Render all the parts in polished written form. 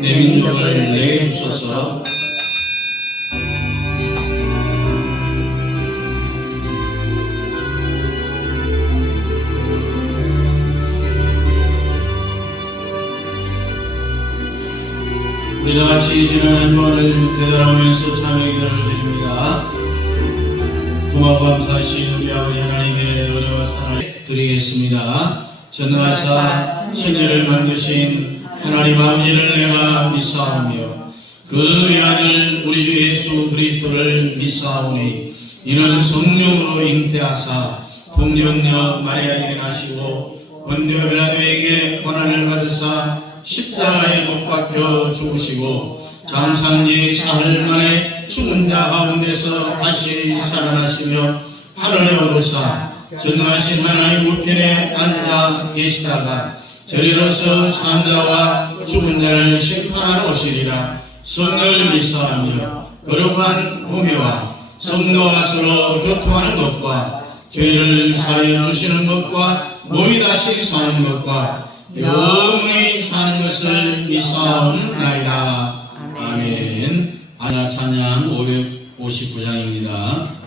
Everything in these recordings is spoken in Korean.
내 민족을 내게 주소서. 우리 다같이 지난 한 주간을 되돌아오면서 참여 기도를 드립니다. 고맙고 감사하신 우리 아버지 하나님의 은혜와 사랑을 드리겠습니다. 전능하사 천지를 만드신 하나님 아버지를 내가 믿사오며 그 외아들 우리 주 예수 그리스도를 믿사오니 이는 성령으로 잉태하사 동정녀 마리아에게 나시고 본디오 빌라도에게 고난을 받으사 십자가에 못 박혀 죽으시고 장사한 지 사흘 만에 죽은 자 가운데서 다시 살아나시며 하늘에 오르사 전능하신 하나님 우편에 앉아 계시다가 저리로서 산 자와 죽은 자를 심판하러 오시리라. 성령을 믿사하며 거룩한 공회와 성도와 서로 교통하는 것과 죄를 사하여 주시는 것과 몸이 다시 사는 것과 영원히 사는 것을 믿사옵나이다. 아멘. 아나 찬양 559장입니다.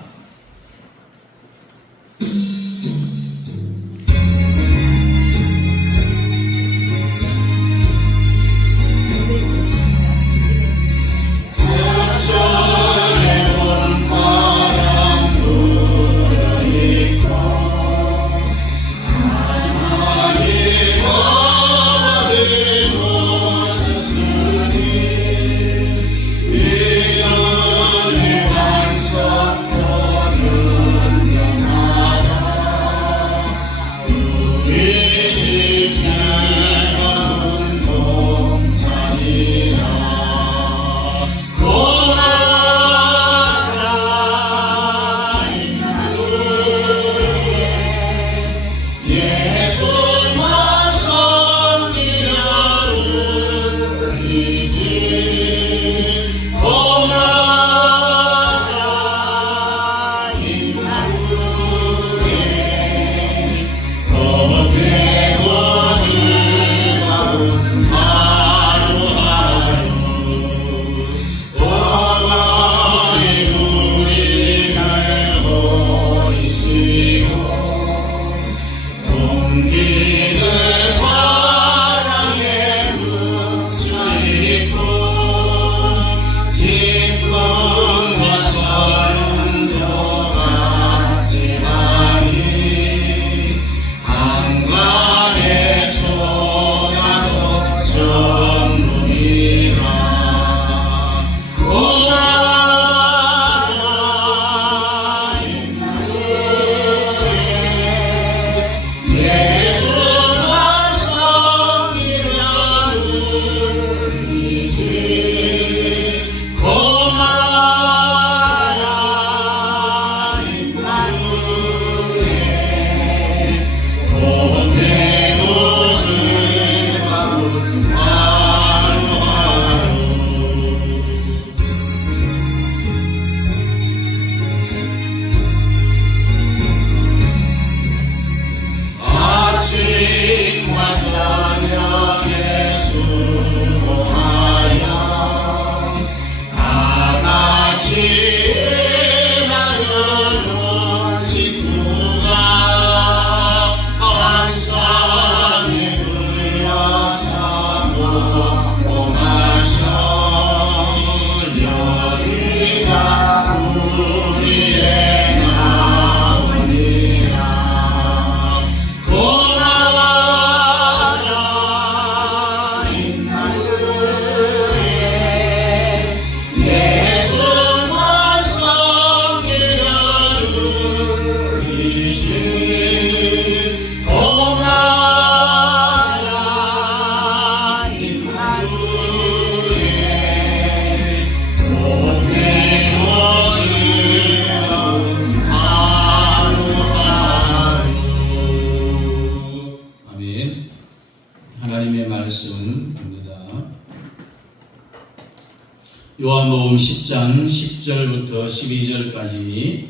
요한복음 10장 10절부터 12절까지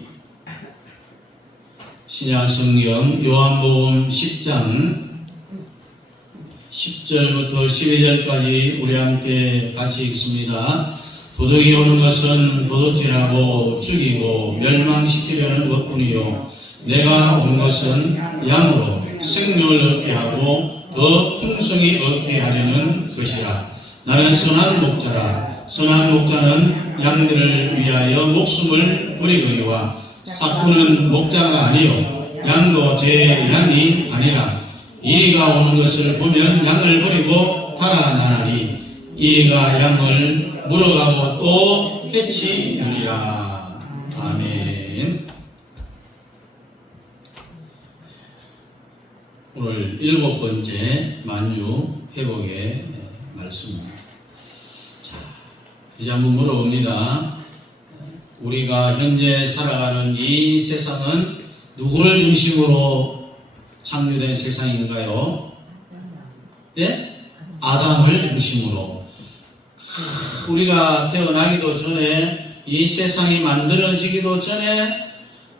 신약성경 요한복음 10장 10절부터 12절까지 우리 함께 같이 읽습니다. 도둑이 오는 것은 도둑질하고 죽이고 멸망시키려는 것뿐이요 내가 온 것은 양으로 생명을 얻게 하고 더 풍성히 얻게 하려는 것이라. 나는 선한 목자라. 선한 목자는 양들을 위하여 목숨을 버리거니와 삭구는 목자가 아니요 양도 제 양이 아니라. 이리가 오는 것을 보면 양을 버리고 달아나나니 이리가 양을 물어가고 또 해치느니라. 아멘. 오늘 7번째 만유 회복의 말씀입니다. 자, 이제 한번 물어봅니다. 우리가 현재 살아가는 이 세상은 누구를 중심으로 창조된 세상인가요? 예? 아담을 중심으로. 우리가 태어나기도 전에 이 세상이 만들어지기도 전에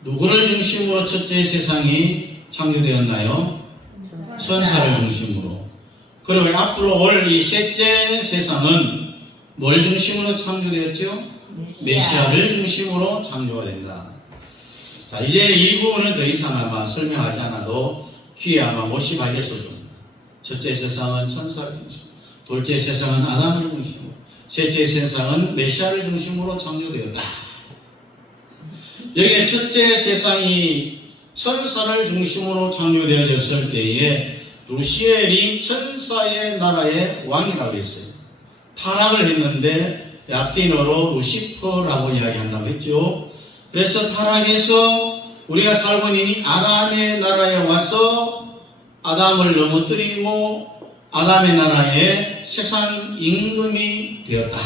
누구를 중심으로 첫째 세상이 창조되었나요? 천사를 중심으로. 그리고 앞으로 올 이 셋째 세상은 뭘 중심으로 창조되었죠? 메시아를 중심으로 창조가 된다. 자, 이제 이 부분은 더 이상 아마 설명하지 않아도 귀에 아마 못이 박혔을 겁니다. 첫째 세상은 천사를 중심으로, 둘째 세상은 아담을 중심으로, 셋째 세상은 메시아를 중심으로 창조되었다. 여기에 첫째 세상이 천사를 중심으로 창조되어졌을 때에 루시엘이 천사의 나라의 왕이라고 했어요. 타락을 했는데 라틴어로 루시퍼라고 이야기한다고 했죠. 그래서 타락해서 우리가 살고 있는 이 아담의 나라에 와서 아담을 넘어뜨리고 아담의 나라에 세상 임금이 되었다.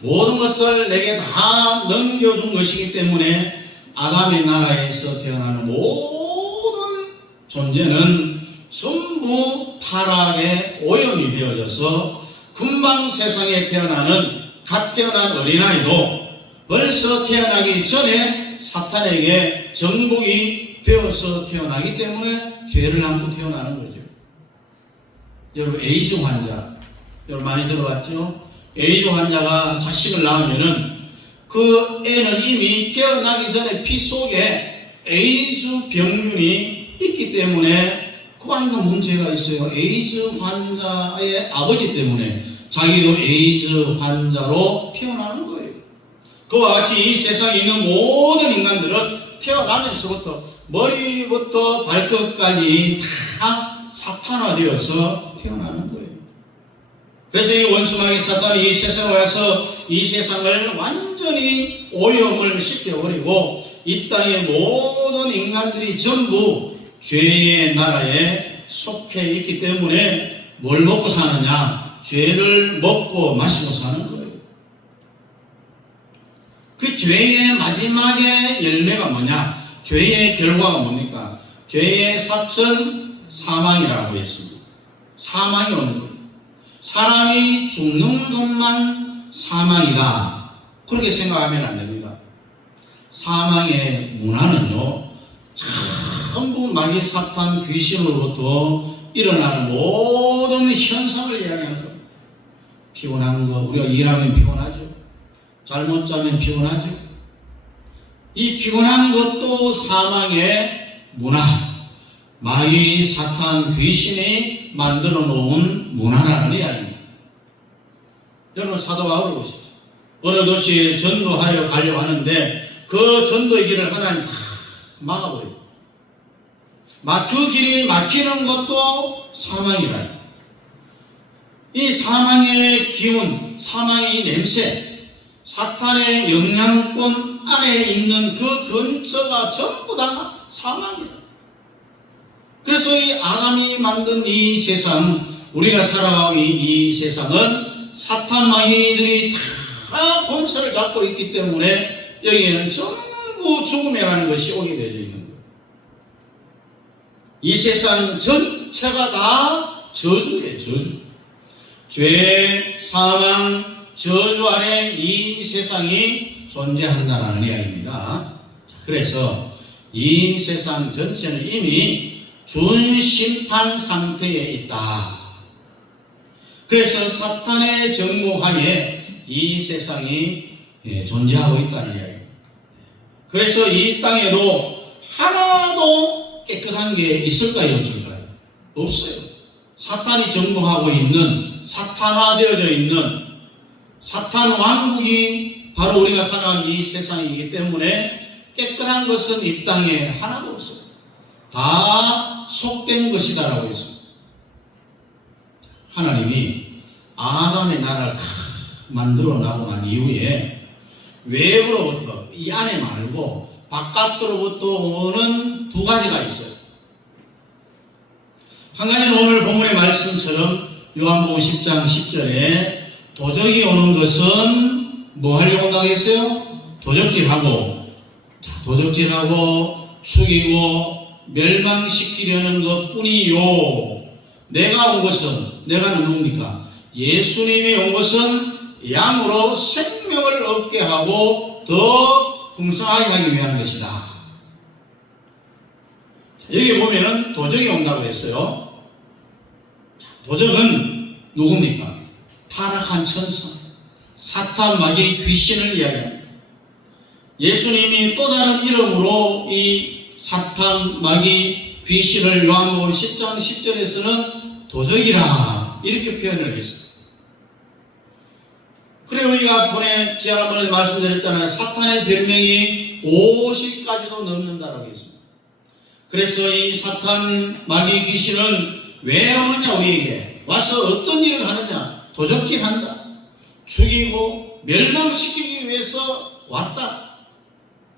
모든 것을 내게 다 넘겨준 것이기 때문에 아담의 나라에서 태어나는 모든 존재는 전부 타락의 오염이 되어져서 금방 세상에 태어나는 갓 태어난 어린아이도 벌써 태어나기 전에 사탄에게 정복이 되어서 태어나기 때문에 죄를 안고 태어나는 거죠. 여러분, 에이즈 환자, 여러분 많이 들어봤죠? 에이즈 환자가 자식을 낳으면은 그 애는 이미 태어나기 전에 피 속에 에이즈 병균이 있기 때문에 그 아이가 문제가 있어요. 에이즈 환자의 아버지 때문에 자기도 에이즈 환자로 태어나는 거예요. 그와 같이 이 세상에 있는 모든 인간들은 태어나면서부터 머리부터 발끝까지 다 사탄화되어서 태어나는 거예요. 그래서 이 원수마귀 사탄이 이 세상에 와서 이 세상을 완전히 오염을 시켜버리고 이 땅의 모든 인간들이 전부 죄의 나라에 속해 있기 때문에 뭘 먹고 사느냐? 죄를 먹고 마시고 사는 거예요. 그 죄의 마지막의 열매가 뭐냐? 죄의 결과가 뭡니까? 죄의 삭은 사망이라고 했습니다. 사망이 오는 거예요. 사람이 죽는 것만 사망이다. 그렇게 생각하면 안 됩니다. 사망의 문화는요, 전부 마귀 사탄 귀신으로부터 일어나는 모든 현상을 이야기하는 거예요. 피곤한 거, 우리가 일하면 피곤하죠. 잘못 자면 피곤하죠. 이 피곤한 것도 사망의 문화, 마귀 사탄 귀신이 만들어 놓은 문화라는 이야기입니다. 여러분, 사도 바울을 보십시오. 어느 도시에 전도하여 가려고 하는데 그 전도의 길을 하나님 다 막아버려요. 그 길이 막히는 것도 사망이라. 이 사망의 기운, 사망의 이 냄새, 사탄의 영향권 안에 있는 그 근처가 전부 다 사망이다. 그래서 이 아담이 만든 이 세상, 우리가 살아가고 이 세상은 사탄 마귀들이 다 권세를 갖고 있기 때문에 여기에는 전부 죽음이라는 것이 오게 되어 있는 거예요. 이 세상 전체가 다 저주예요, 저주. 죄, 사망, 저주 안에 이 세상이 존재한다는 이야기입니다. 그래서 이 세상 전체는 이미 준심판 상태에 있다. 그래서 사탄의 정복하에 이 세상이 존재하고 있다는 이야기입니다. 그래서 이 땅에도 하나도 깨끗한 게 있을까요, 없을까요? 없어요. 사탄이 정복하고 있는, 사탄화되어져 있는 사탄 왕국이 바로 우리가 살아가는 이 세상이기 때문에 깨끗한 것은 이 땅에 하나도 없어요. 다 속된 것이다라고 했습니다. 하나님이 아담의 나라를 만들어 나고 난 이후에 외부로부터, 이 안에 말고 바깥으로부터 오는 두 가지가 있어요. 한 가지는 오늘 본문의 말씀처럼 요한복음 10장 10절에 도적이 오는 것은 뭐 하려고 온다고 했어요? 도적질하고 죽이고 멸망시키려는 것 뿐이요. 내가 온 것은, 내가는 누굽니까? 예수님이 온 것은 양으로 생명을 얻게 하고 더 풍성하게 하기 위한 것이다. 여기 보면은 도적이 온다고 했어요. 도적은 누굽니까? 타락한 천사, 사탄, 마귀, 귀신을 이야기합니다. 예수님이 또 다른 이름으로 이 사탄, 마귀, 귀신을 요한복음 10장 10절에서는 도적이라 이렇게 표현을 했어요. 그래, 우리가 지난번에 말씀드렸잖아요. 사탄의 별명이 50가지도 넘는다라고 했습니다. 그래서 이 사탄, 마귀, 귀신은 왜 오느냐, 우리에게 와서 어떤 일을 하느냐? 도적질한다, 죽이고 멸망시키기 위해서 왔다.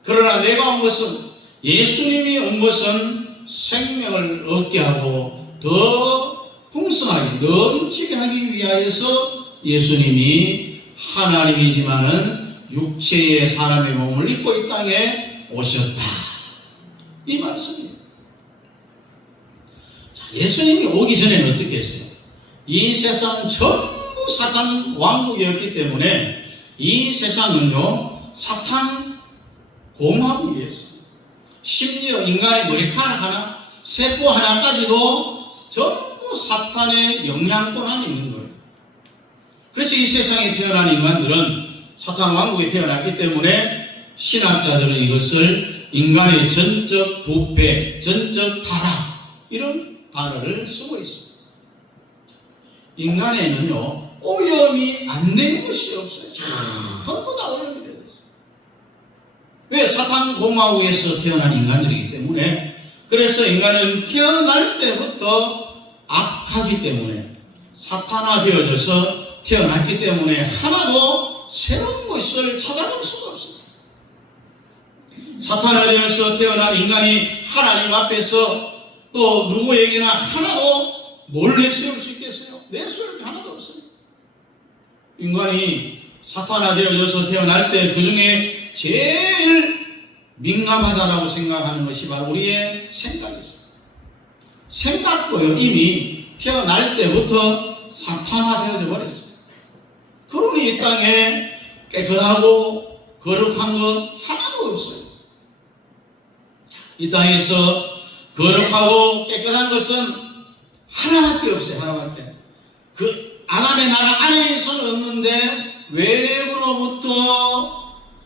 그러나 내가 온 것은, 예수님이 온 것은 생명을 얻게 하고 더 풍성하게 넘치게 하기 위하여서 예수님이 하나님이지만은 육체의 사람의 몸을 입고 이 땅에 오셨다, 이 말씀입니다. 자, 예수님이 오기 전에는 어떻게 했어요? 이 세상은 전부 사탄 왕국이었기 때문에 이 세상은요, 사탄 공화국이었어요. 심지어 인간의 머리카락 하나, 세포 하나까지도 전부 사탄의 영향권 안에 있는 거예요. 그래서 이 세상에 태어난 인간들은 사탄 왕국에 태어났기 때문에 신학자들은 이것을 인간의 전적 부패, 전적 타락, 이런 단어를 쓰고 있습니다. 인간에는요, 오염이 안 된 것이 없어요. 전부 다 오염이 되어 있어요. 왜? 사탄 공화국에서 태어난 인간들이기 때문에. 그래서 인간은 태어날 때부터 악하기 때문에, 사탄화되어져서 태어났기 때문에 하나도 새로운 것을 찾아볼 수가 없습니다. 사탄화되어서 태어난 인간이 하나님 앞에서 또 누구에게나 하나도 뭘 내세울 수 있겠어요? 내세울 게 하나도 없어요. 인간이 사탄화되어져서 태어날 때 그 중에 제일 민감하다라고 생각하는 것이 바로 우리의 생각이었어요. 생각도요, 이미 태어날 때부터 사탄화되어져 버렸어요. 그러니 이 땅에 깨끗하고 거룩한 것 하나도 없어요. 이 땅에서 거룩하고 깨끗한 것은 하나밖에 없어요. 하나밖에. 그 아담의 나라 안에서는 없는데 외부로부터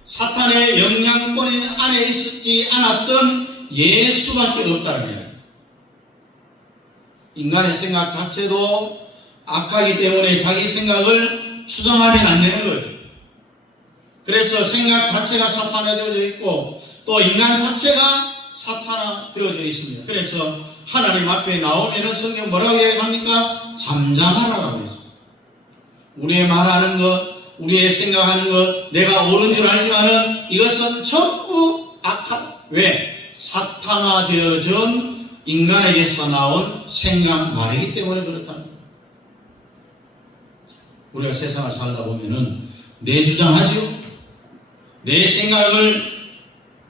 사탄의 영향권 안에 있지 않았던 예수밖에 없다는 거예요. 인간의 생각 자체도 악하기 때문에 자기 생각을 추정하면 안 되는 거예요. 그래서 생각 자체가 사탄화되어져 있고 또 인간 자체가 사탄화되어져 있습니다. 그래서 하나님 앞에 나오면은 성경 뭐라고 얘기합니까? 잠잠하라고 했습니다. 우리의 말하는 것, 우리의 생각하는 것, 내가 옳은 줄 알지만은 이것은 전부 악하다. 왜? 사탄화되어진 인간에게서 나온 생각 말이기 때문에 그렇답니다. 우리가 세상을 살다 보면은 내 주장하죠. 내 생각을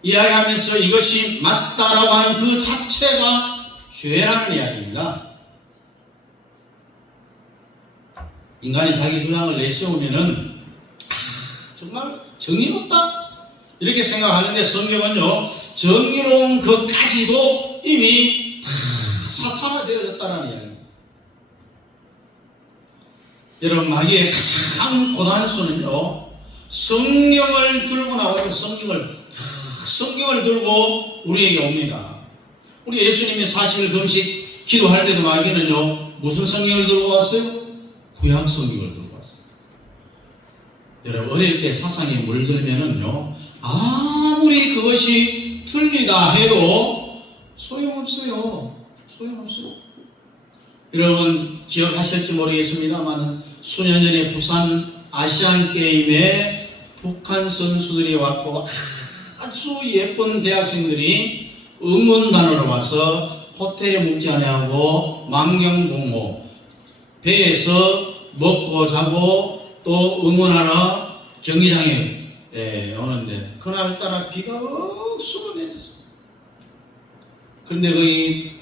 이야기하면서 이것이 맞다라고 하는 그 자체가 죄라는 이야기입니다. 인간이 자기 주장을 내세우면은 정말 정의롭다 이렇게 생각하는데 성경은요, 정의로운 것까지도 이미 다 사탄화되어졌다는 이야기입니다. 여러분, 마귀의 가장 고단수는요, 성경을 들고 나와요. 성경을 들고 우리에게 옵니다. 우리 예수님이 40일 금식 기도할 때도 마귀는요, 무슨 성경을 들고 왔어요? 구약 성경을 들고 왔어요. 여러분, 어릴 때 사상에 물들면은요, 아무리 그것이 틀리다 해도 소용없어요. 여러분, 기억하실지 모르겠습니다만 수년 전에 부산 아시안게임에 북한 선수들이 왔고 아주 예쁜 대학생들이 응원단으로 와서 호텔에 묵지 아니하고 망경공호 배에서 먹고 자고 또 응원하러 경기장에 오는데 그날따라 비가 억수로 내렸어요. 그런데 거기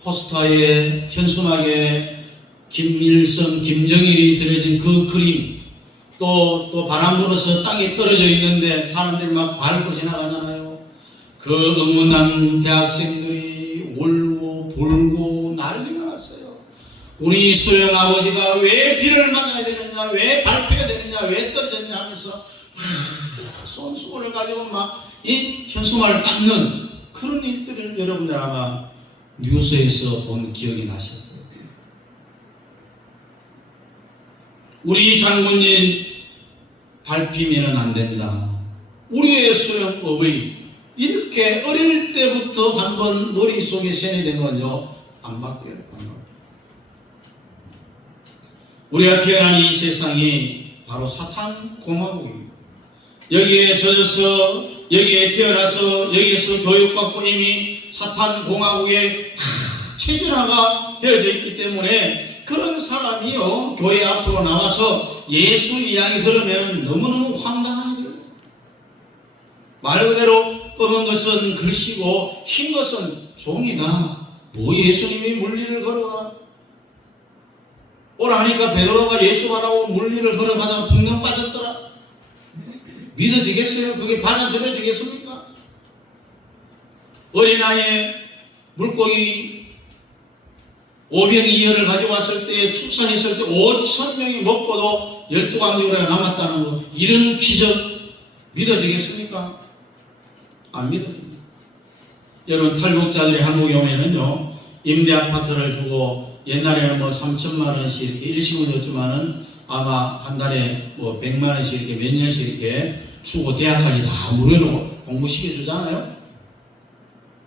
포스터에 현수막에 김일성, 김정일이 들어진 그 그림, 또 바람 불어서 땅에 떨어져 있는데 사람들이 막 밟고 지나가잖아요. 그 응원한 대학생들이 울고 불고 난리가 났어요. 우리 수령 아버지가 왜 비를 맞아야 되느냐, 왜 밟혀야 되느냐, 왜 떨어졌냐 하면서 손수건을 가지고 막 이 현수막을 닦는 그런 일들을 여러분들 아마 뉴스에서 본 기억이 나실 거예요. 우리 장군님 밟히면 안 된다. 우리의 수령법의 이렇게 어릴 때부터 한번 머릿속에 세뇌된 건요, 안 바뀌어요. 우리가 태어난 이 세상이 바로 사탄 공화국입니다. 여기에 젖어서 여기에 태어나서 여기에서 교육받고 이미 사탄 공화국에 다 체질화가 되어져 있기 때문에 그런 사람이요, 교회 앞으로 나와서 예수 이야기 들으면 너무너무 황당하게 들려요. 말 그대로 검은 것은 글씨고 흰 것은 종이다. 뭐 예수님이 물리를 걸어가? 오라니까 베드로가 예수 바라고 물리를 걸어가다가 풍경 빠졌더라. 믿어지겠어요? 그게 받아들여지겠습니까? 어린아이에 물고기 5병2혈을 가지고 왔을 때 축사했을 때 5,000명이 먹고도 12강조가 남았다는 거, 이런 기적 믿어지겠습니까? 안 믿어집니다. 여러분, 탈북자들이 한국에 오면은요, 임대 아파트를 주고 옛날에는 뭐 3천만 원씩 이렇게 일시금을 줬지만은 아마 한 달에 뭐 100만 원씩 이렇게 몇 년씩 이렇게 주고 대학까지 다 무료로 공부시켜주잖아요.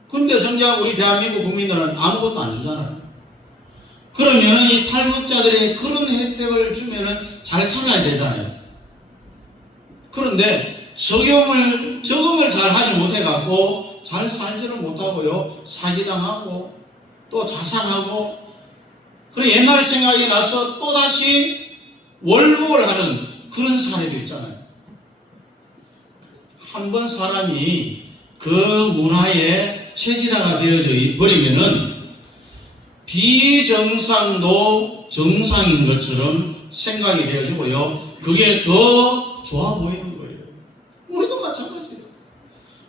근데 정작 우리 대한민국 국민들은 아무것도 안 주잖아요. 그러면은 이 탈북자들의 그런 혜택을 주면은 잘 살아야 되잖아요. 그런데 적응을 잘 하지 못해갖고 잘 살지를 못하고요, 사기당하고 또 자살하고, 그래 옛날 생각이 나서 또다시 월북을 하는 그런 사례도 있잖아요. 한번 사람이 그 문화에 체질화가 되어져 버리면은 비정상도 정상인 것처럼 생각이 되어지고요, 그게 더 좋아 보이는 거예요. 우리도 마찬가지예요.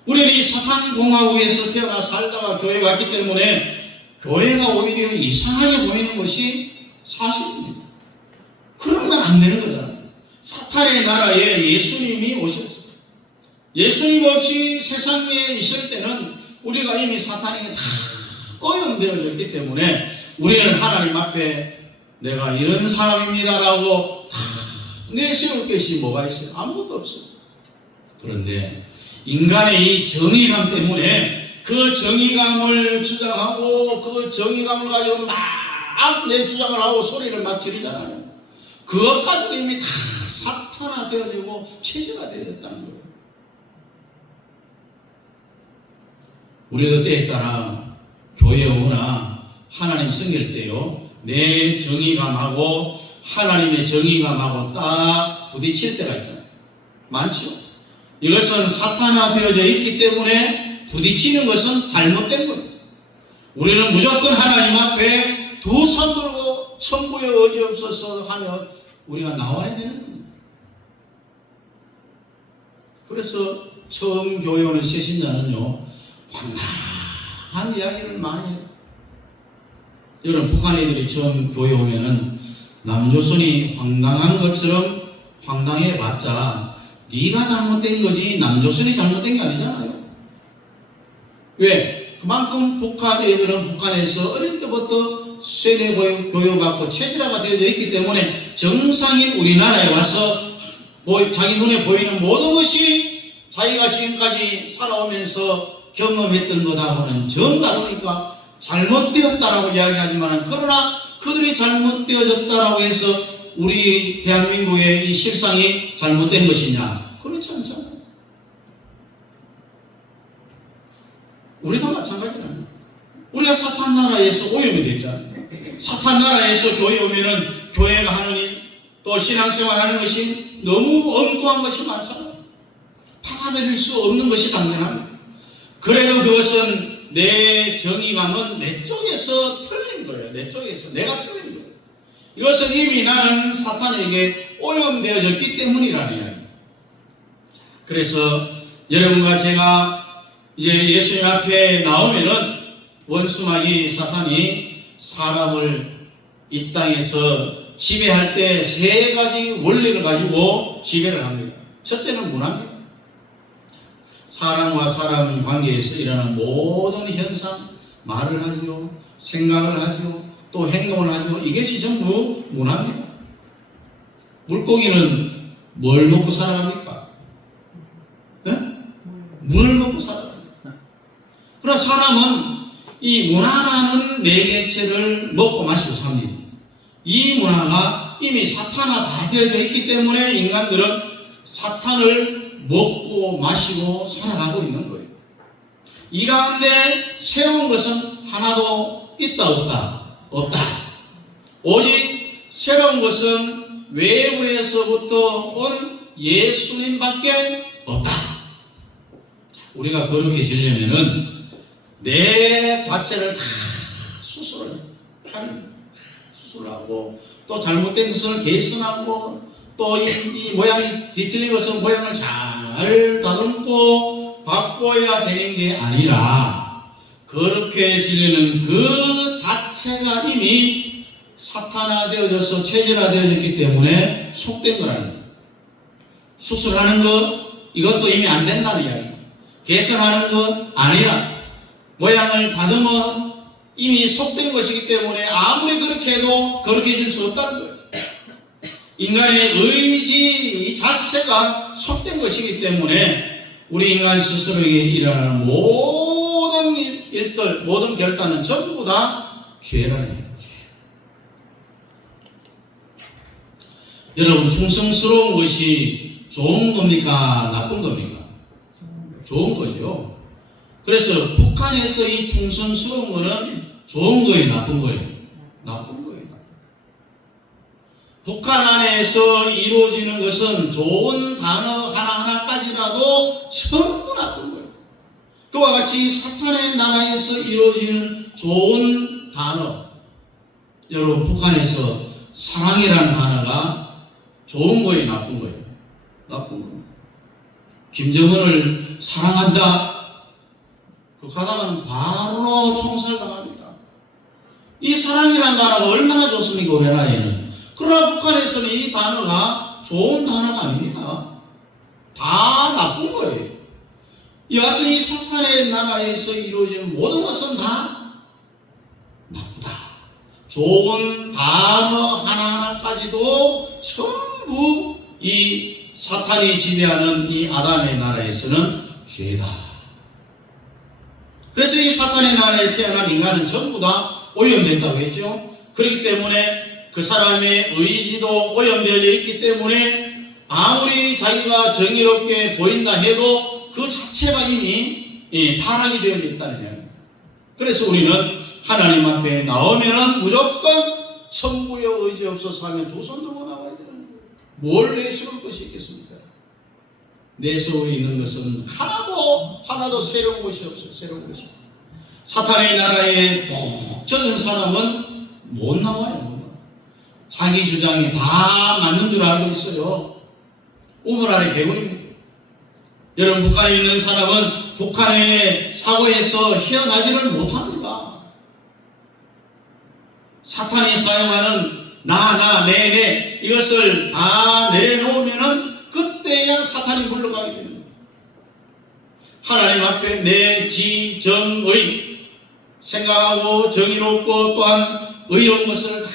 우리는 이 사탄 공화국에서 태어나 살다가 교회 왔기 때문에 교회가 오히려 이상하게 보이는 것이 사실입니다. 그러면 안 되는 거잖아요. 사탄의 나라에 예수님이 오셨어요. 예수님 없이 세상에 있을 때는 우리가 이미 사탄에게 다 오염되어졌기 때문에 우리는 하나님 앞에 내가 이런 사람입니다라고 다 내세울 것이 뭐가 있어요? 아무것도 없어요. 그런데 인간의 이 정의감 때문에 그 정의감을 주장하고 그 정의감을 가지고 막 내 주장을 하고 소리를 막 지르잖아요. 그것까지도 이미 다 사탄화되어지고 체질화되어졌다는 거예요. 우리도 때에 따라 교회에 오거나 하나님 섬길 때요, 내 정의감하고 하나님의 정의감하고 딱 부딪힐 때가 있잖아요. 많죠? 이것은 사탄화되어져 있기 때문에 부딪히는 것은 잘못된 거예요. 우리는 무조건 하나님 앞에 두 손 들고 천부에 의지 없어서 하면 우리가 나와야 되는 겁니다. 그래서 처음 교회 오는 새신자는요, 이상한 이야기를 많이 해요. 여러분, 북한 애들이 처음 교회 오면은 남조선이 황당한 것처럼 황당해봤자 네가 잘못된 거지 남조선이 잘못된 게 아니잖아요. 왜? 그만큼 북한 애들은 북한에서 어릴 때부터 세대 교육받고 체질화가 되어져 있기 때문에 정상인 우리나라에 와서 자기 눈에 보이는 모든 것이 자기가 지금까지 살아오면서 경험했던 것하고는 정 다르니까 잘못되었다라고 이야기하지만, 그러나 그들이 잘못되어졌다라고 해서 우리 대한민국의 이 실상이 잘못된 것이냐? 그렇지 않잖아요. 우리도 마찬가지잖아요. 우리가 사탄 나라에서 오염이 됐잖아요. 사탄 나라에서 교회 오면은 교회가 하는 일, 또 신앙생활 하는 것이 너무 엉뚱한 것이 많잖아요. 받아들일 수 없는 것이 당연합니다. 그래도 그것은 내 정의감은 내 쪽에서 틀린 거예요. 내 쪽에서 내가 틀린 거예요. 이것은 이미 나는 사탄에게 오염되어졌기 때문이라는 이야기. 그래서 여러분과 제가 이제 예수님 앞에 나오면은 원수마귀 사탄이 사람을 이 땅에서 지배할 때 세 가지 원리를 가지고 지배를 합니다. 첫째는 문화입니다. 사람과 사람 관계에서 일어나는 모든 현상, 말을 하죠, 생각을 하죠, 또 행동을 하죠. 이것이 전부 문화입니다. 물고기는 뭘 먹고 살아갑니까? 네? 물을 먹고 살아갑니다. 그러나 사람은 이 문화라는 매개체를 먹고 마시고 삽니다. 이 문화가 이미 사탄화 되어져 있기 때문에 인간들은 사탄을 먹고 마시고 살아가고 있는 거예요. 이 가운데 새로운 것은 하나도 있다 없다? 없다. 오직 새로운 것은 외부에서부터 온 예수님밖에 없다. 우리가 거룩해지려면은 내 자체를 다 수술을 수술하고, 또 잘못된 것을 개선하고, 또 이 모양이 뒤틀린 것은 모양을 잘 다듬고 바꿔야 되는 게 아니라, 그렇게 지르는 그 자체가 이미 사탄화되어져서 체질화되어졌기 때문에 속된 거라는 거예요. 수술하는 것, 이것도 이미 안 된다는 이야기예요. 개선하는 것 아니라, 모양을 다듬어 이미 속된 것이기 때문에 아무리 그렇게 해도 거룩해질 수 없다는 거예요. 인간의 의지 자체가 속된 것이기 때문에 우리 인간 스스로에게 일어나는 모든 일들, 모든 결단은 전부 다 죄라는 거예요. 여러분, 충성스러운 것이 좋은 겁니까? 나쁜 겁니까? 좋은 거죠. 그래서 북한에서 이 충성스러운 거는 좋은 거예요, 나쁜 거예요? 나쁜 거예요. 북한 안에서 이루어지는 것은 좋은 단어 하나하나까지라도 전부 나쁜 거예요. 그와 같이 사탄의 나라에서 이루어지는 좋은 단어, 여러분, 북한에서 사랑이라는 단어가 좋은 거예요, 나쁜 거예요? 나쁜 거예요. 김정은을 사랑한다, 그러다가는 바로 총살당합니다. 이 사랑이라는 단어가 얼마나 좋습니까, 우리나라에는. 그러나 북한에서는 이 단어가 좋은 단어가 아닙니다. 다 나쁜 거예요. 여하튼 이 사탄의 나라에서 이루어지는 모든 것은 다 나쁘다. 좋은 단어 하나하나까지도 전부 이 사탄이 지배하는 이 아담의 나라에서는 죄다. 그래서 이 사탄의 나라에 태어난 인간은 전부 다 오염됐다고 했죠. 그렇기 때문에 그 사람의 의지도 오염되어 있기 때문에 아무리 자기가 정의롭게 보인다 해도 그 자체가 이미 타락이 되어 있다는 이야기입니다. 그래서 우리는 하나님 앞에 나오면은 무조건 천부의 의지 없어서 하면 두 손 들고 나와야 되는 거예요. 뭘 내세울 것이 있겠습니까? 내세우에 있는 것은 하나도 새로운 것이 없어요. 새로운 것이. 사탄의 나라에 푹 젖은 사람은 못 나와요. 자기 주장이 다 맞는 줄 알고 있어요. 우물 아래 개구리입니다. 여러분, 북한에 있는 사람은 북한의 사고에서 헤어나지를 못합니다. 사탄이 사용하는 나, 내 이것을 다 내려놓으면은 그때야 사탄이 물러가게 되는 거예요. 하나님 앞에 내 지, 정, 의 생각하고 정의롭고 또한 의로운 것을 다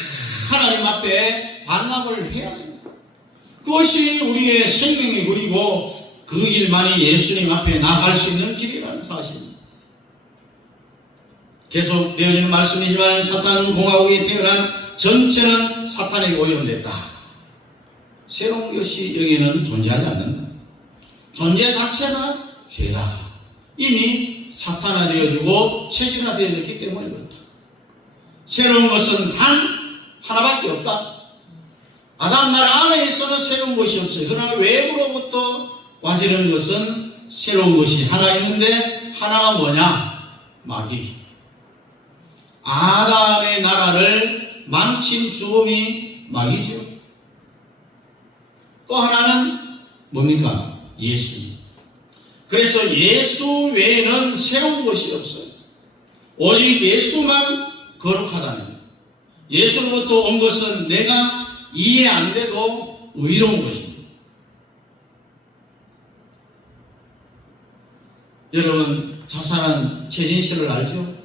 하나님 앞에 반납을 해야 됩니다. 그것이 우리의 생명의 길이고 그 길만이 예수님 앞에 나아갈 수 있는 길이라는 사실입니다. 계속 되어지는 말씀이지만 사탄 공화국에 태어난 전체는 사탄에게 오염됐다. 새로운 것이 여기에는 존재하지 않는다. 존재 자체가 죄다. 이미 사탄화되어지고 체질화되어졌기 때문에 그렇다. 새로운 것은 단 하나밖에 없다. 아담 나라 안에서는 새로운 것이 없어요. 그러나 외부로부터 와지는 것은 새로운 것이 하나 있는데 하나가 뭐냐? 마귀. 아담의 나라를 망친 죽음이 마귀죠. 또 하나는 뭡니까? 예수입니다. 그래서 예수 외에는 새로운 것이 없어요. 오직 예수만 거룩하다는 거예요. 예수로부터 온 것은 내가 이해 안 돼도 의로운 것입니다. 여러분, 자살한 최진실을 알죠?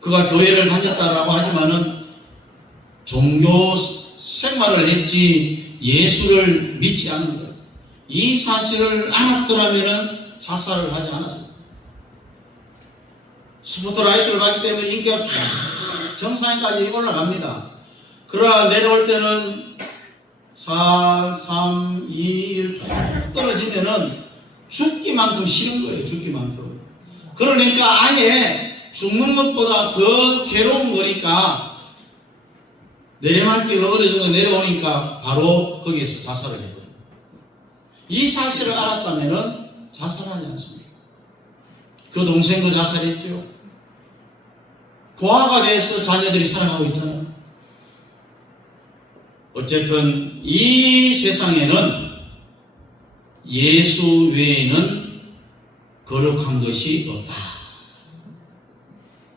그가 교회를 다녔다라고 하지만은 종교 생활을 했지 예수를 믿지 않는 거예요. 이 사실을 알았더라면은 자살을 하지 않았습니다. 스포트라이트를 받기 때문에 인기가 정상까지 올라갑니다. 그러나 내려올 때는 4, 3, 2, 1 툭 떨어지면은 죽기만큼 싫은 거예요. 죽기만큼. 그러니까 아예 죽는 것보다 더 괴로운 거니까 내리막길로 어느 정도 내려오니까 바로 거기에서 자살을 해버려요. 이 사실을 알았다면은 자살하지 않습니다. 그 동생도 자살했죠. 고아가 돼서 자녀들이 살아가고 있잖아요. 어쨌든 이 세상에는 예수 외에는 거룩한 것이 없다.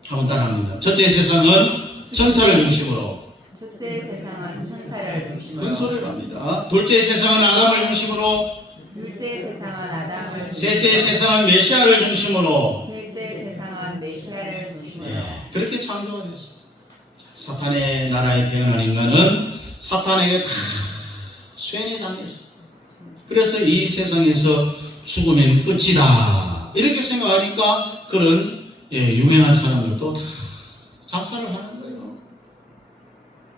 한번 따라합니다. 첫째 세상은 천사를 중심으로. 첫째 세상은 천사를 중심으로. 순서를 합니다. 둘째 세상은 아담을 중심으로. 둘째 세상은 아담을. 셋째 세상은 메시아를 중심으로. 셋째 세상은 메시아를 중심으로. 그렇게 창조가 됐어. 사탄의 나라에 태어난 인간은 사탄에게 다 쇠뇌 당했어. 그래서 이 세상에서 죽으면 끝이다. 이렇게 생각하니까 그런 유명한 사람들도 다 자살을 하는 거예요.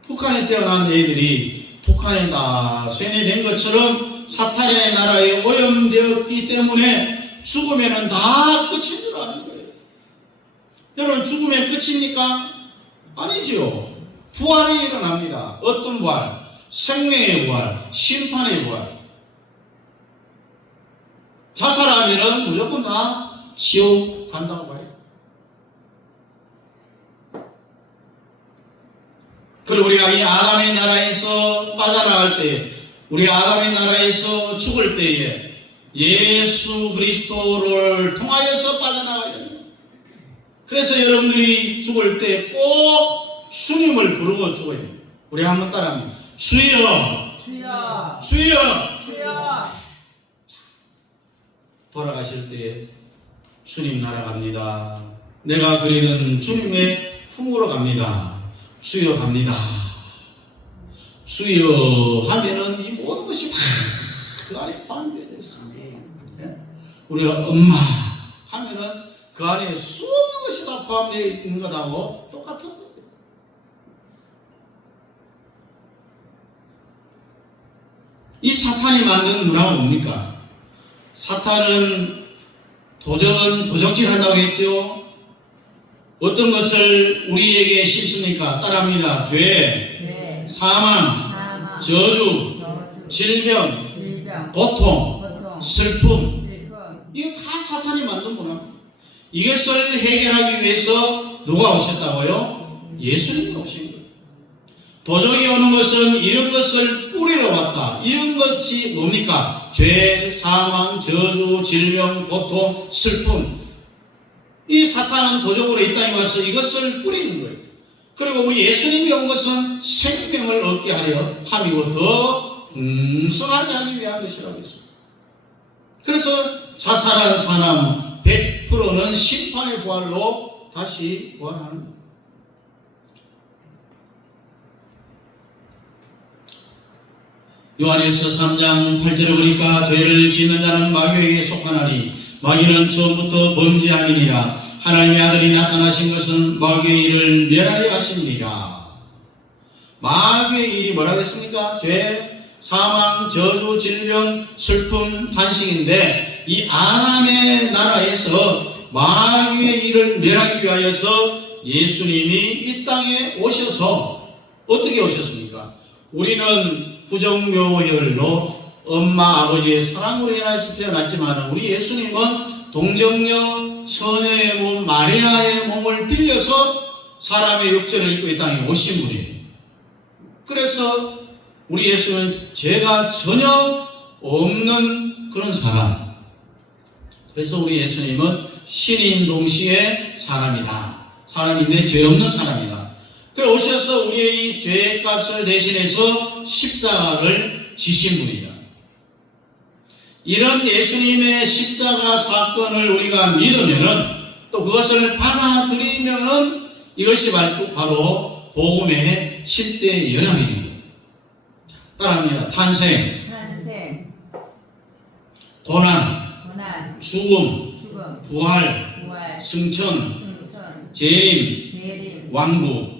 북한에 태어난 애들이 북한에 다 쇠뇌된 것처럼 사탄의 나라에 오염되었기 때문에 죽으면 다 끝인 줄 아는 거예요. 여러분, 죽으면 끝입니까? 아니죠. 부활이 일어납니다. 어떤 부활? 생명의 부활, 심판의 부활. 자살하면은 무조건 다 지옥 간다고 봐요. 그리고 우리가 이 아담의 나라에서 빠져나갈 때, 우리 아담의 나라에서 죽을 때에 예수 그리스도를 통하여서 빠져나가야 됩니다. 그래서 여러분들이 죽을 때 꼭 주님을 부르고 죽어야 됩니다. 우리 한번 따라합니다. 주여, 주여, 주여. 주여. 돌아가실 때 주님 날아갑니다. 내가 그리는 주님의 품으로 갑니다. 주여 갑니다. 주여 하면은 이 모든 것이 다 그 안에 포함되어 있습니다. 우리가 엄마 하면은 그 안에 수없는 것이 다 포함되어 있는 것하고 똑같은 거예요. 이 사탄이 만든 문화가 뭡니까? 사탄은 도적은 도적질 한다고 했죠. 어떤 것을 우리에게 심습니까? 따라합니다. 죄, 사망, 저주, 질병, 고통, 슬픔. 이게 다 사탄이 만든 문화입니다. 이것을 해결하기 위해서 누가 오셨다고요? 예수님이 오신 거예요. 도적이 오는 것은 이런 것을 뿌리러 왔다. 이런 것이 뭡니까? 죄, 사망, 저주, 질병, 고통, 슬픔. 이 사탄은 도적으로 이 땅에 와서 이것을 뿌리는 거예요. 그리고 우리 예수님이 온 것은 생명을 얻게 하려 함이고 더 풍성하게 하기 위한 것이라고 했습니다. 그래서 자살한 사람 100%는 심판의 부활로 다시 부활하는 거예요. 요한일서 3장 8절에 보니까 죄를 짓는 자는 마귀에게 속하나니 마귀는 처음부터 범죄함이니라. 하나님의 아들이 나타나신 것은 마귀의 일을 멸하려 하심이니라. 마귀의 일이 뭐라고 했습니까? 죄, 사망, 저주, 질병, 슬픔, 탄식인데 이 아담의 나라에서 마귀의 일을 멸하기 위하여서 예수님이 이 땅에 오셔서 어떻게 오셨습니까? 우리는 부정묘혈로 엄마 아버지의 사랑으로 인하여서 태어났지만 우리 예수님은 동정녀 처녀의 몸 마리아의 몸을 빌려서 사람의 육체를 입고 이 땅에 오신 분이에요. 그래서 우리 예수는 죄가 전혀 없는 그런 사람. 그래서 우리 예수님은 신인 동시에 사람이다. 사람인데 죄 없는 사람이다. 그래 오셔서 우리의 이 죄의 값을 대신해서 십자가를 지신 분이다. 이런 예수님의 십자가 사건을 우리가 믿으면은 또 그것을 받아들이면은 이것이 바로 복음의 7대 연합입니다. 따라합니다. 탄생, 고난, 죽음, 부활, 승천, 재림, 왕국.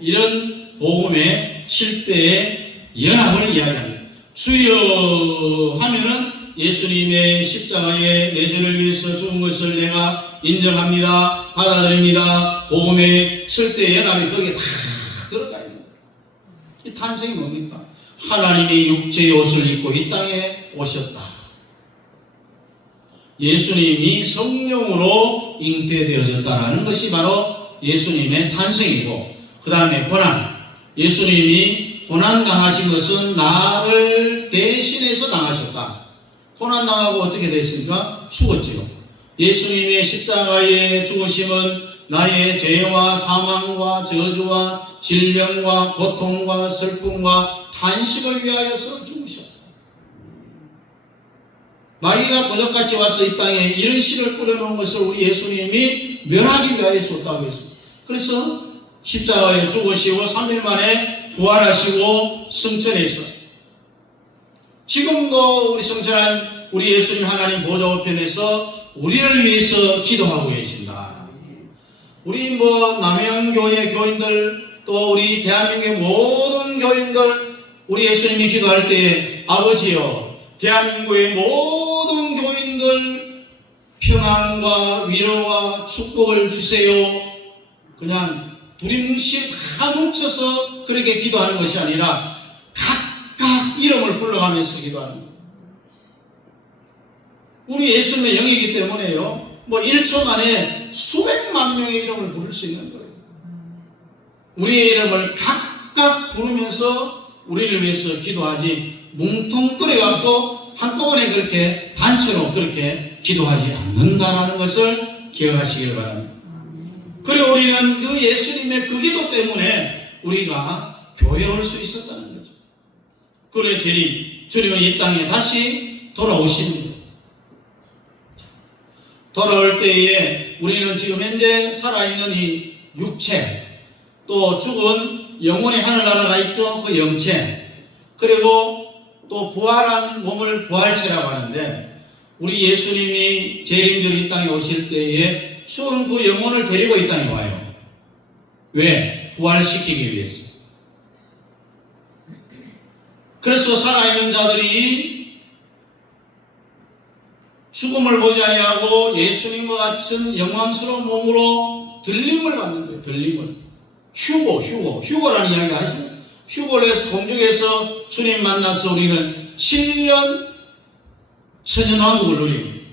이런 복음의 7대의 연합을 이야기합니다. 주여 하면은 예수님의 십자가의 내 죄를 위해서 죽은 것을 내가 인정합니다. 받아들입니다. 복음의 7대 연합이 거기에 다 들어가 있는 거예요. 이 탄생이 뭡니까? 하나님이 육체의 옷을 입고 이 땅에 오셨다. 예수님이 성령으로 잉태되어졌다라는 것이 바로 예수님의 탄생이고, 그 다음에 고난. 예수님이 고난 당하신 것은 나를 대신해서 당하셨다. 고난 당하고 어떻게 됐습니까? 죽었지요. 예수님의 십자가의 죽으심은 나의 죄와 사망과 저주와 질병과 고통과 슬픔과 탄식을 위하여서 죽으셨다. 마귀가 도적같이 와서 이 땅에 이런 씨를 뿌려놓은 것을 우리 예수님이 멸하기 위하여서 왔다고 했습니다. 그래서 십자가에 죽으시고 3일 만에 부활하시고 승천해서 지금도 우리 승천한 우리 예수님 하나님 보좌 우편에서 우리를 위해서 기도하고 계신다. 우리 남양교회 교인들 또 우리 대한민국의 모든 교인들 우리 예수님이 기도할 때 아버지여 대한민국의 모든 교인들 평안과 위로와 축복을 주세요. 그냥 두림뭉실 다 뭉쳐서 그렇게 기도하는 것이 아니라 각각 이름을 불러가면서 기도하는 거예요. 우리 예수님의 영이기 때문에요. 1초 만에 수백만 명의 이름을 부를 수 있는 거예요. 우리의 이름을 각각 부르면서 우리를 위해서 기도하지 뭉텅거려갖고 한꺼번에 그렇게 단체로 그렇게 기도하지 않는다라는 것을 기억하시길 바랍니다. 그리고 우리는 그 예수님의 그 기도 때문에 우리가 교회에 올 수 있었다는 거죠. 그래 주님은 이 땅에 다시 돌아오십니다. 돌아올 때에 우리는 지금 현재 살아있는 이 육체, 또 죽은 영혼의 하늘나라가 있죠. 그 영체, 그리고 또 부활한 몸을 부활체라고 하는데, 우리 예수님이 재림주로 이 땅에 오실 때에 죽은 그 영혼을 데리고 이 땅에 와요. 왜? 부활시키기 위해서. 그래서 살아있는 자들이 죽음을 보지 아니하고 예수님과 같은 영광스러운 몸으로 들림을 받는 거예요. 들림을. 휴거라는 이야기 아시죠? 휴거를 해서 공중에서 주님 만나서 우리는 7년 천년왕국을 누립니다.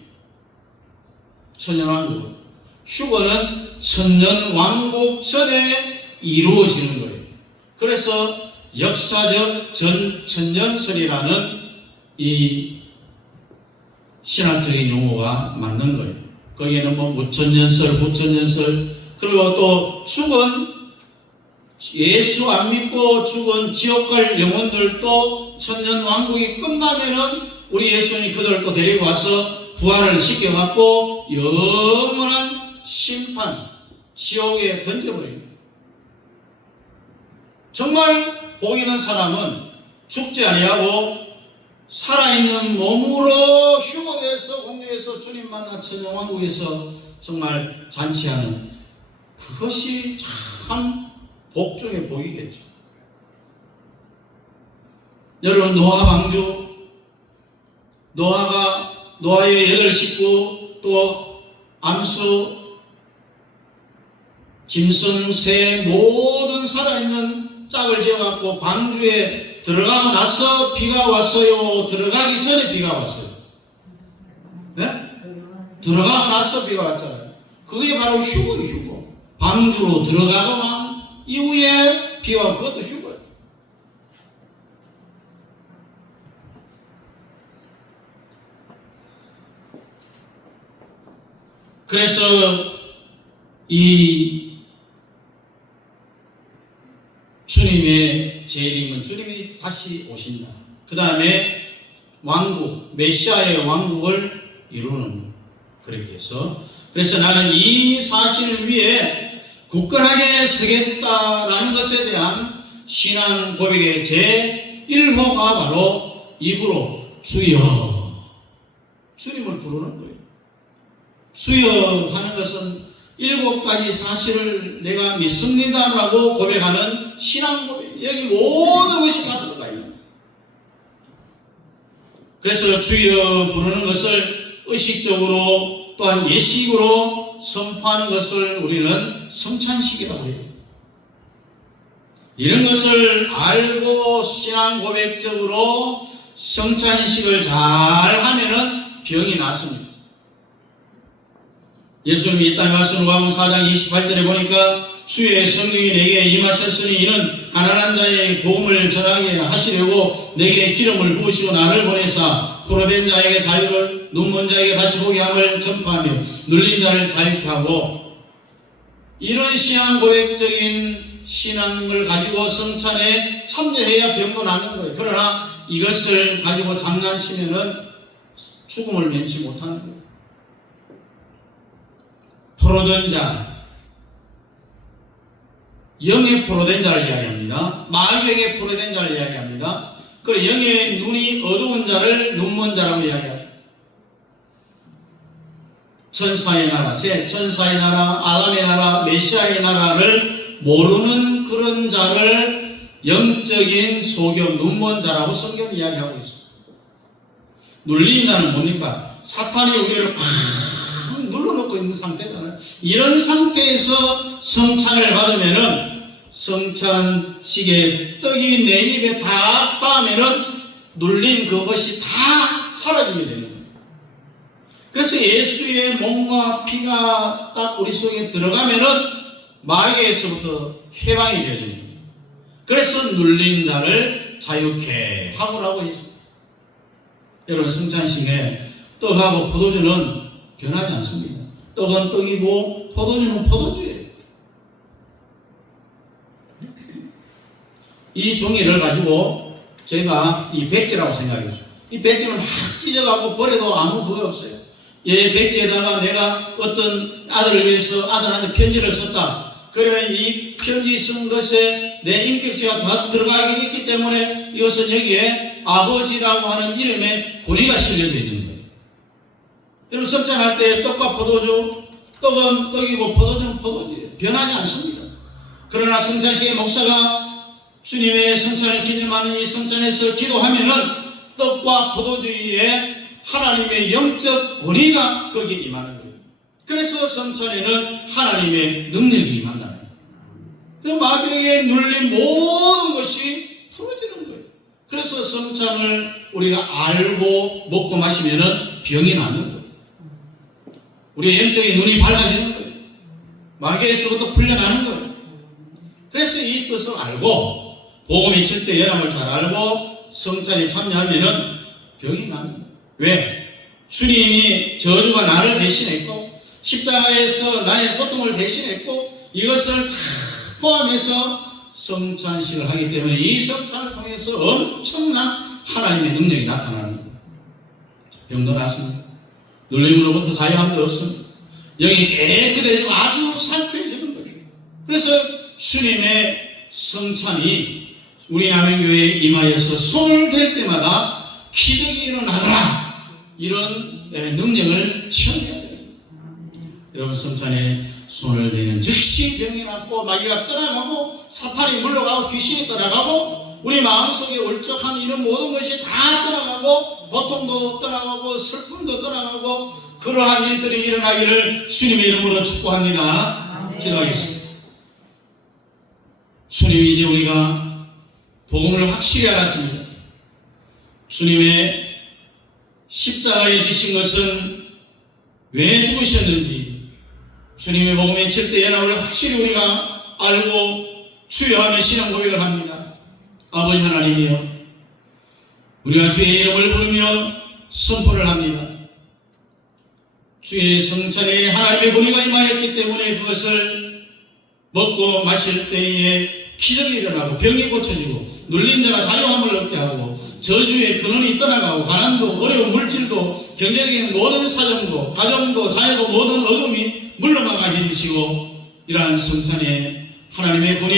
천년왕국을. 휴거는 천년왕국 전에 이루어지는 거예요. 그래서 역사적 천년설이라는 이 신학적인 용어가 맞는 거예요. 거기에는 뭐 무천년설, 부천년설, 그리고 또 죽은 예수 안 믿고 죽은 지옥 갈 영혼들도 천년왕국이 끝나면은 우리 예수님이 그들도 데리고 와서 부활을 시켜갖고 영원한 심판, 지옥에 던져버립니다. 정말 복 있는 사람은 죽지 아니하고 살아있는 몸으로 휴거돼서 공중에서 주님 만나 천년왕국에서 정말 잔치하는 그것이 참 복 중에 복이겠죠. 여러분, 노아 방주, 노아의 8 식구, 또 암수, 짐승, 새, 모든 살아있는 짝을 지어갖고 방주에 들어가고 나서 비가 왔어요? 들어가기 전에 비가 왔어요? 네? 들어가고 나서 비가 왔잖아요. 그게 바로 휴거예요, 휴거. 방주로 들어가고 난 이후에 비와 그것도 휴거예요. 그래서 이 주님의 재림은 주님이 다시 오신다. 그 다음에 왕국, 메시아의 왕국을 이루는 그렇게 해서 그래서 나는 이 사실 위에 굳건하게 서겠다라는 것에 대한 신앙 고백의 제1호가 바로 입으로 주여, 주님을 부르는 거예요. 주여 하는 것은 7가지 사실을 내가 믿습니다라고 고백하는 신앙 고백. 여기 모든 것이 다 들어가 있는 거예요. 그래서 주여 부르는 것을 의식적으로 또한 예식으로 선포하는 것을 우리는 성찬식이라고 해요. 이런 것을 알고 신앙 고백적으로 성찬식을 잘 하면은 병이 낫습니다. 예수님이 이 땅에 와서 누가복음 4장 28절에 보니까 주의 성령이 내게 임하셨으니 이는 가난한 자의 복음을 전하게 하시려고 내게 기름을 부으시고 나를 보내사 포로된 자에게 자유를, 눈먼 자에게 다시 보게 함을 전파하며 눌린 자를 자유케 하고, 이런 신앙 고백적인 신앙을 가지고 성찬에 참여해야 병도 낫는 거예요. 그러나 이것을 가지고 장난치면은 죽음을 면치 못하는 거예요. 포로된 자, 영의 포로된 자를 이야기합니다. 마귀에게 포로된 자를 이야기합니다. 그리고 영의 눈이 어두운 자를 눈먼 자라고 이야기하죠. 천사의 나라, 새 천사의 나라, 아담의 나라, 메시아의 나라를 모르는 그런 자를 영적인 소경, 눈먼 자라고 성경이 이야기하고 있습니다. 눌린 자는 뭡니까? 사탄이 우리를 팍 눌러놓고 있는 상태잖아요. 이런 상태에서 성찬을 받으면은 성찬식에 떡이 내 입에 다 닿으면은 눌린 그것이 다 사라지게 되는 거예요. 그래서 예수의 몸과 피가 딱 우리 속에 들어가면은 마귀에서부터 해방이 되어집니다. 그래서 눌린 자를 자유케 하고라고 했습니다. 여러분, 성찬식에 떡하고 포도주는 변하지 않습니다. 떡은 떡이고 포도주는 포도주예요. 이 종이를 가지고 제가 이 백지라고 생각해요. 이 백지는 막 찢어가고 버려도 아무 그거 없어요. 이 백지에다가 내가 어떤 아들을 위해서 아들한테 편지를 썼다. 그러면 이 편지 쓴 것에 내 인격체가 다 들어가 있기 때문에 이것은 여기에 아버지라고 하는 이름의 권위가 실려져 있는 거예요. 여러분, 성찬할 때 떡과 포도주, 떡은 떡이고 포도주는 포도주예요. 변하지 않습니다. 그러나 성찬식의 목사가 주님의 성찬을 기념하는 이 성찬에서 기도하면은 떡과 포도주에 하나님의 영적 권위가 거기에 임하는 거예요. 그래서 성찬에는 하나님의 능력이 임한다는 거예요. 그 마귀에게 눌린 모든 것이 풀어지는 거예요. 그래서 성찬을 우리가 알고 먹고 마시면은 병이 나는 거예요. 우리의 영적인 눈이 밝아지는 거예요. 마귀에서부터 풀려나는 거예요. 그래서 이 뜻을 알고 복음이 절대 연함을 잘 알고 성찬에 참여하면은 병이 납니다. 왜? 주님이 저주가 나를 대신했고 십자가에서 나의 고통을 대신했고 이것을 다 포함해서 성찬식을 하기 때문에 이 성찬을 통해서 엄청난 하나님의 능력이 나타나는 거예요. 병도 낫습니다. 눌림으로부터 자유함도 없습니다. 영이 깨끗해지고 아주 상쾌해지는 거예요. 그래서 주님의 성찬이 우리 남행교회에 임하여서 손을 댈 때마다 기적이 일어나더라. 이런 능력을 체험해야 됩니다. 여러분 성찬에 손을 대는 즉시 병이 낫고 마귀가 떠나가고 사탄이 물러가고 귀신이 떠나가고 우리 마음속에 울적한 이런 모든 것이 다 떠나가고 고통도 떠나가고 슬픔도 떠나가고 그러한 일들이 일어나기를 주님의 이름으로 축복합니다. 기도하겠습니다. 주님이 이제 우리가 복음을 확실히 알았습니다. 주님의 십자가에 지신 것은 왜 죽으셨는지 주님의 복음의 절대 연합을 확실히 우리가 알고 주여하며 신앙 고백을 합니다. 아버지 하나님이여 우리가 주의 이름을 부르며 선포를 합니다. 주의 성찬에 하나님의 권위가 임하였기 때문에 그것을 먹고 마실 때에 기적이 일어나고 병이 고쳐지고 눌린 자가 자유함을 얻게 하고 저주의 근원이 떠나가고 가난도 어려운 물질도 경제적인 모든 사정도 가정도 자유도 모든 어둠이 물러나가 해주시고 이러한 성찬에 하나님의 권위